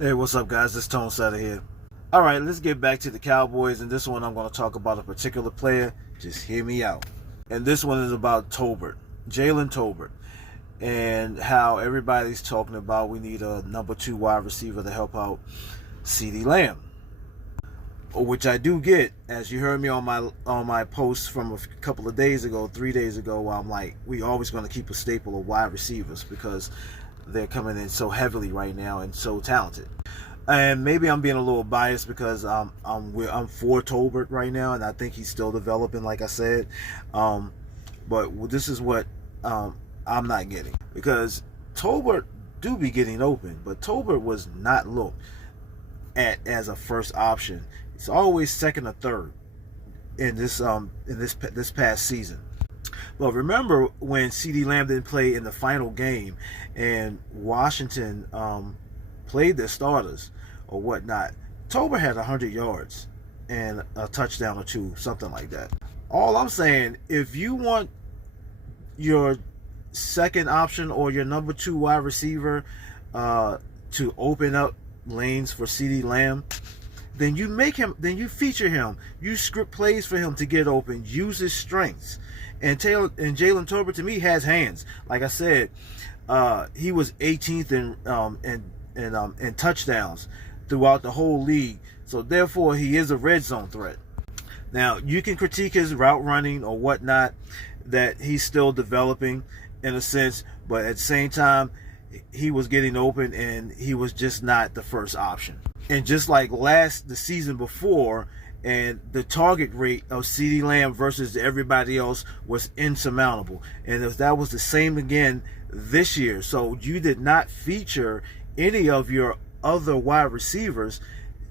Hey, what's up, guys? This is Tone Sutter here. All right, let's get back to the Cowboys. And this one, I'm going to talk about a particular player. Just hear me out. And this one is about Tolbert, Jalen Tolbert, and how everybody's talking about we need a number 2 wide receiver to help out CeeDee Lamb, which I do get. As you heard me on my post from a couple of days ago, 3 days ago, where I'm like, we always going to keep a staple of wide receivers because they're coming in so heavily right now and so talented. And maybe I'm being a little biased because I'm for Tolbert right now, and I think he's still developing, like I said. But this is what I'm not getting, because Tolbert do be getting open, but Tolbert was not looked at as a first option. It's always second or third in this past season. Well, remember when CeeDee Lamb didn't play in the final game and Washington played their starters or whatnot, Tolbert had 100 yards and a touchdown or two, something like that. All I'm saying, if you want your second option or your number 2 wide receiver to open up lanes for CeeDee Lamb, then you feature him. You script plays for him to get open. Use his strengths. And Jalen Tolbert, to me, has hands. Like I said, he was 18th in touchdowns throughout the whole league. So therefore, he is a red zone threat. Now, you can critique his route running or whatnot, that he's still developing in a sense, but at the same time, he was getting open and he was just not the first option. And just like the season before, and the target rate of CeeDee Lamb versus everybody else was insurmountable. And that was the same again this year. So you did not feature any of your other wide receivers.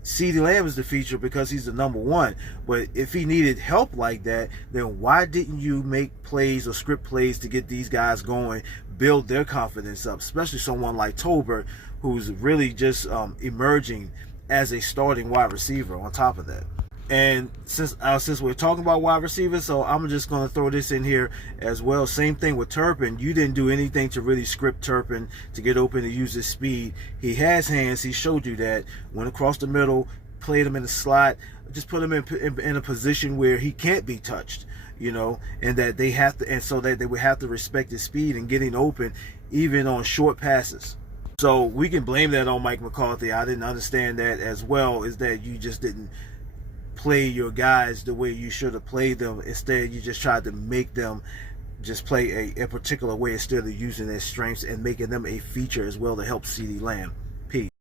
CeeDee Lamb is the feature because he's the number 1. But if he needed help like that, then why didn't you make plays or script plays to get these guys going, build their confidence up, especially someone like Tolbert, who's really just emerging as a starting wide receiver on top of that. And since we're talking about wide receivers, so I'm just going to throw this in here as well. Same thing with Turpin. You didn't do anything to really script Turpin to get open and use his speed. He has hands. He showed you that. Went across the middle, played him in the slot, just put him in a position where he can't be touched, and that they have to, and so that they would have to respect his speed and getting open even on short passes. So we can blame that on Mike McCarthy. I didn't understand that as well, is that you just didn't play your guys the way you should have played them. Instead, you just tried to make them just play a particular way instead of using their strengths and making them a feature as well to help CeeDee Lamb. Peace.